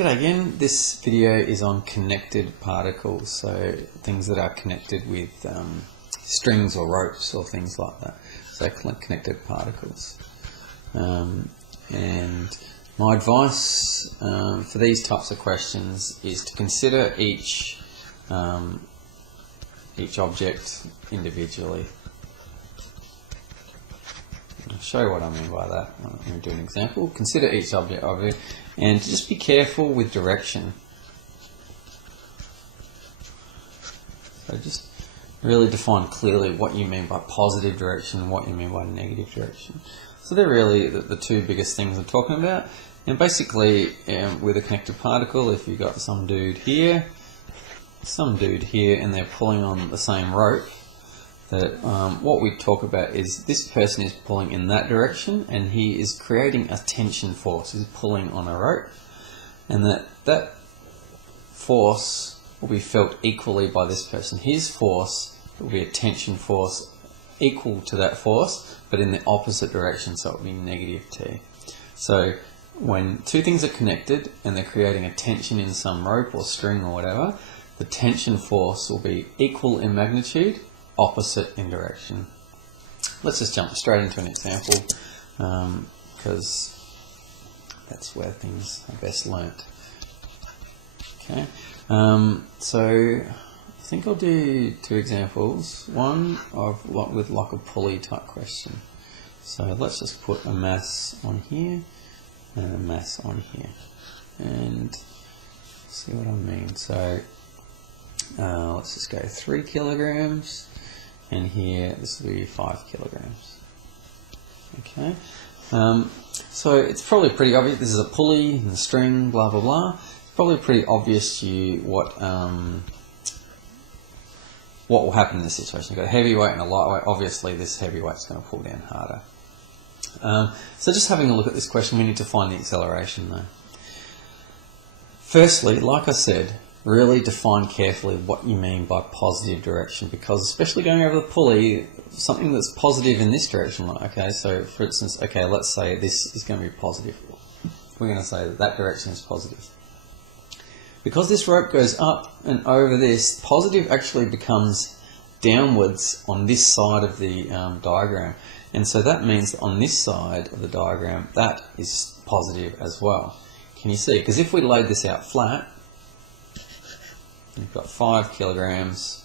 G'day again. This video is on connected particles, so things that are connected with strings or ropes or things like that. So connected particles. And my advice for these types of questions is to consider each object individually. I'll show you what I mean by that. I'm going to do an example. Consider each object and just be careful with direction. So just really define clearly what you mean by positive direction and what you mean by negative direction. So they're really the two biggest things I'm talking about. And basically with a connected particle, if you've got some dude here, and they're pulling on the same rope, that what we talk about is this person is pulling in that direction and he is creating a tension force. He's pulling on a rope, and that force will be felt equally by this person. His force will be a tension force equal to that force, but in the opposite direction, so it will be negative T. So when two things are connected and they're creating a tension in some rope or string or whatever, the tension force will be equal in magnitude, opposite in direction. Let's just jump straight into an example because that's where things are best learnt. Okay, so I think I'll do two examples. One with like a pulley type question. So let's just put a mass on here and a mass on here and see what I mean. So let's just go 3 kilograms. And here, this will be 5 kilograms. Okay, so it's probably pretty obvious. This is a pulley and a string, blah blah blah. It's probably pretty obvious to you what will happen in this situation. You've got a heavy weight and a light weight. Obviously, this heavy weight's going to pull down harder. So just having a look at this question, we need to find the acceleration though. Firstly, like I said, really define carefully what you mean by positive direction, because especially going over the pulley, something that's positive in this direction, okay, so for instance, okay, let's say this is going to be positive. We're going to say that direction is positive. Because this rope goes up and over this, positive actually becomes downwards on this side of the diagram. And so that means that on this side of the diagram, that is positive as well. Can you see? Because if we laid this out flat, you've got 5 kilograms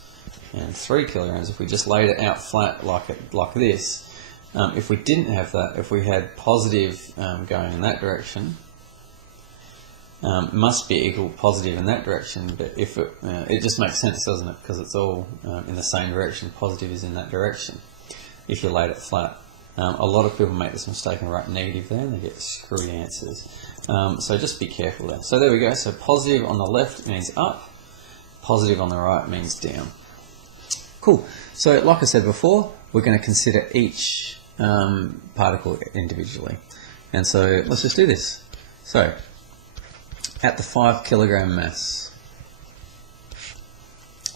and 3 kilograms. If we just laid it out flat like this, if we didn't have that, if we had positive going in that direction, must be equal positive in that direction. But if it just makes sense, doesn't it? Because it's all in the same direction. Positive is in that direction. If you laid it flat, a lot of people make this mistake and write negative there, and they get screwy answers. So just be careful there. So there we go. So positive on the left means up. Positive on the right means down. Cool. So like I said before, we're going to consider each particle individually. And so let's just do this. So at the 5 kilogram mass,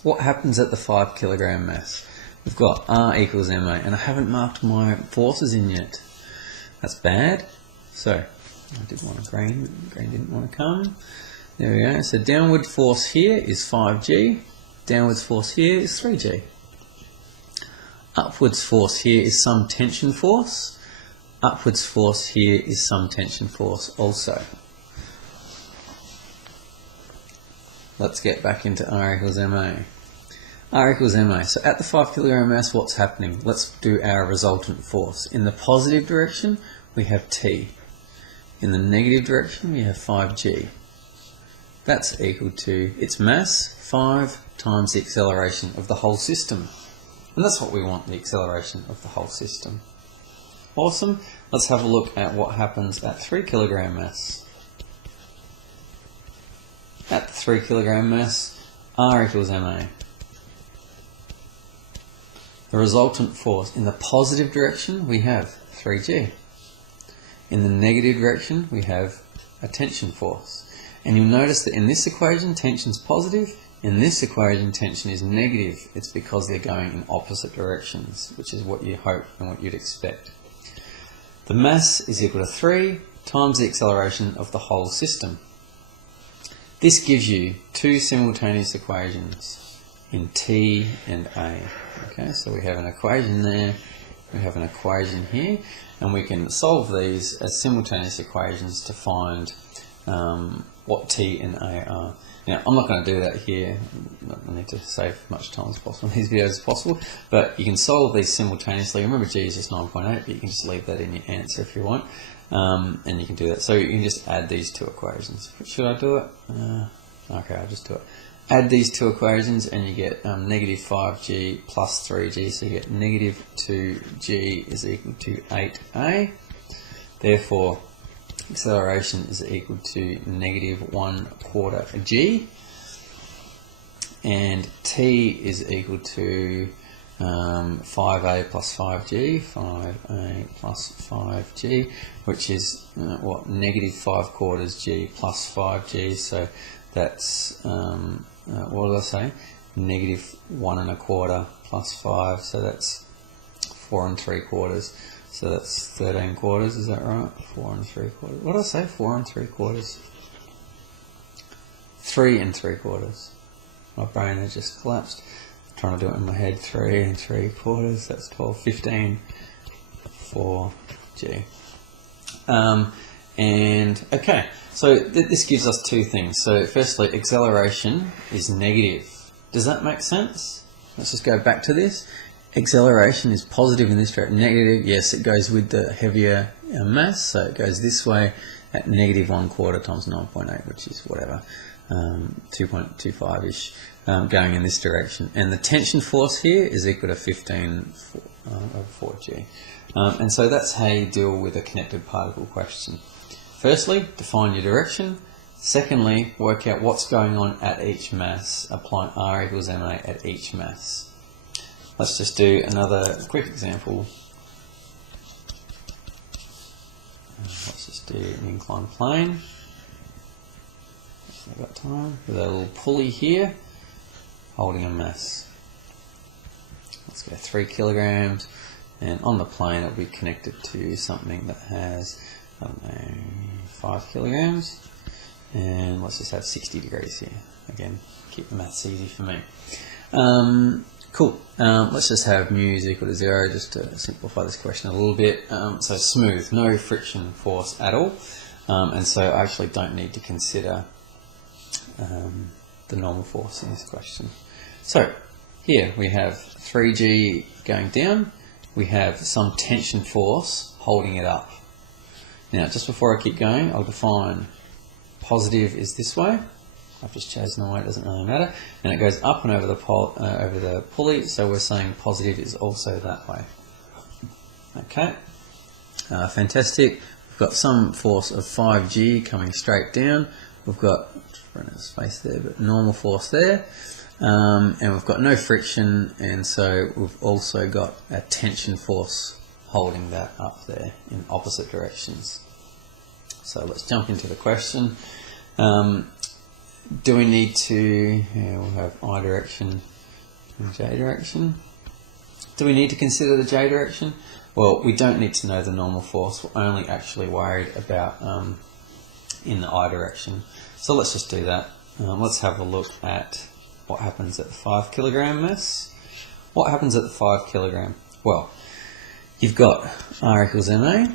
what happens at the 5 kilogram mass? We've got R equals MA, and I haven't marked my forces in yet. That's bad. So I did want a green didn't want to come. There we go. So downward force here is 5G. Downwards force here is 3G. Upwards force here is some tension force. Upwards force here is some tension force also. Let's get back into R equals MA. R equals MA. So at the 5 kilogram mass, what's happening? Let's do our resultant force. In the positive direction, we have T. In the negative direction, we have 5G. That's equal to its mass, 5 times the acceleration of the whole system. And that's what we want, the acceleration of the whole system. Awesome. Let's have a look at what happens at 3 kilogram mass. At the 3 kilogram mass, R equals MA. The resultant force, in the positive direction, we have 3G. In the negative direction, we have a tension force. And you'll notice that in this equation, tension is positive. In this equation, tension is negative. It's because they're going in opposite directions, which is what you hope and what you'd expect. The mass is equal to 3 times the acceleration of the whole system. This gives you two simultaneous equations in t and a. Okay, so we have an equation there, we have an equation here, and we can solve these as simultaneous equations to find what t and a are. Now, I'm not going to do that here. I need to save as much time as possible in these videos as possible, but you can solve these simultaneously. Remember, g is just 9.8, but you can just leave that in your answer if you want, and you can do that. So you can just add these two equations. Should I do it? Okay, I'll just do it. Add these two equations and you get negative 5g plus 3g, so you get negative 2g is equal to 8a. Therefore, acceleration is equal to negative 1/4 g, and t is equal to 5a plus 5g, 5a plus 5g, which is what, negative 5/4 g plus 5g, so that's, what did I say, negative 1 1/4 plus 5, so that's 4 3/4. So that's 13/4, is that right? 4 3/4. What did I say? 4 3/4. 3 3/4. My brain has just collapsed. I'm trying to do it in my head. 3 3/4. That's 12, 15, 4g. And okay, so this gives us two things. So firstly, acceleration is negative. Does that make sense? Let's just go back to this. Acceleration is positive in this direction. Negative, yes, it goes with the heavier mass, so it goes this way at negative 1/4 times 9.8, which is whatever, 2.25-ish, going in this direction. And the tension force here is equal to 15 over 4g. And so that's how you deal with a connected particle question. Firstly, define your direction. Secondly, work out what's going on at each mass, applying R equals ma at each mass. Let's just do another quick example. Let's just do an inclined plane. I've got time. With a little pulley here, holding a mass. Let's go 3 kilograms, and on the plane it'll be connected to something that has, I don't know, 5 kilograms. And let's just have 60 degrees here. Again, keep the maths easy for me. Cool. Let's just have mu is equal to 0, just to simplify this question a little bit. So smooth, no friction force at all. And so I actually don't need to consider the normal force in this question. So here we have 3g going down. We have some tension force holding it up. Now, just before I keep going, I'll define positive is this way. I've just chosen the way, it doesn't really matter. And it goes up and over the pulley, so we're saying positive is also that way. Okay, fantastic. We've got some force of 5g coming straight down. We've got, run out of space there, but normal force there. And we've got no friction, and so we've also got a tension force holding that up there in opposite directions. So let's jump into the question. Do we need to, we'll have I direction and J direction. Do we need to consider the J direction? Well, we don't need to know the normal force. We're only actually worried about in the I direction. So let's just do that. Let's have a look at what happens at the 5 kilogram mass. What happens at the 5 kilogram? Well, you've got R equals ma.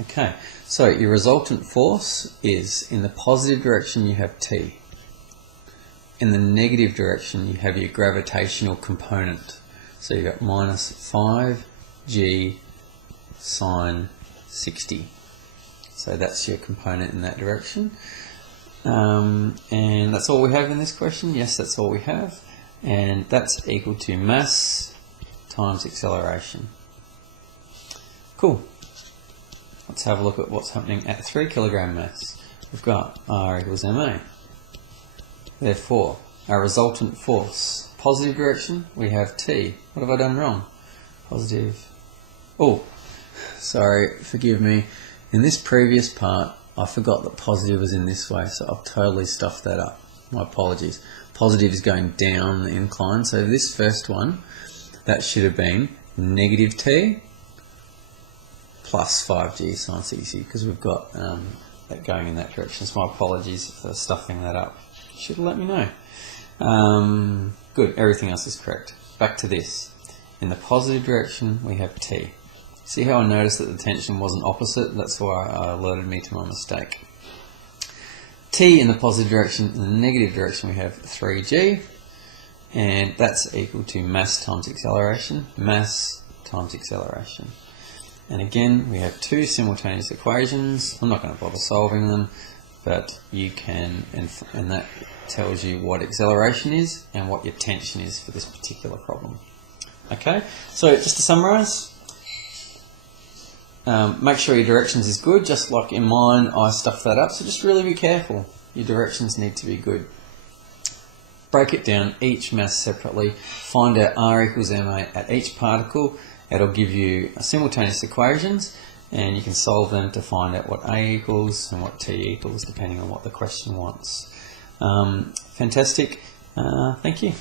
Okay, so your resultant force is, in the positive direction you have T. In the negative direction you have your gravitational component. So you've got minus 5g sine 60. So that's your component in that direction. And that's all we have in this question. Yes, that's all we have. And that's equal to mass times acceleration. Cool. Let's have a look at what's happening at 3 kilogram mass. We've got R equals ma. Therefore, our resultant force, positive direction, we have T. What have I done wrong? Positive. Oh, sorry, forgive me. In this previous part, I forgot that positive was in this way, so I've totally stuffed that up. My apologies. Positive is going down the incline, so this first one, that should have been negative T plus 5g sine 60, because we've got going in that direction. So my apologies for stuffing that up. Should have let me know. Good, everything else is correct. Back to this. In the positive direction, we have T. See how I noticed that the tension wasn't opposite? That's why it alerted me to my mistake. T in the positive direction, in the negative direction we have 3g, and that's equal to mass times acceleration, mass times acceleration. And again, we have two simultaneous equations. I'm not going to bother solving them, but you can, and that tells you what acceleration is and what your tension is for this particular problem. Okay, so just to summarise, make sure your directions is good. Just like in mine, I stuffed that up, so just really be careful. Your directions need to be good. Break it down, each mass separately. Find out R equals ma at each particle. It'll give you simultaneous equations, and you can solve them to find out what A equals and what T equals, depending on what the question wants. Fantastic. Thank you.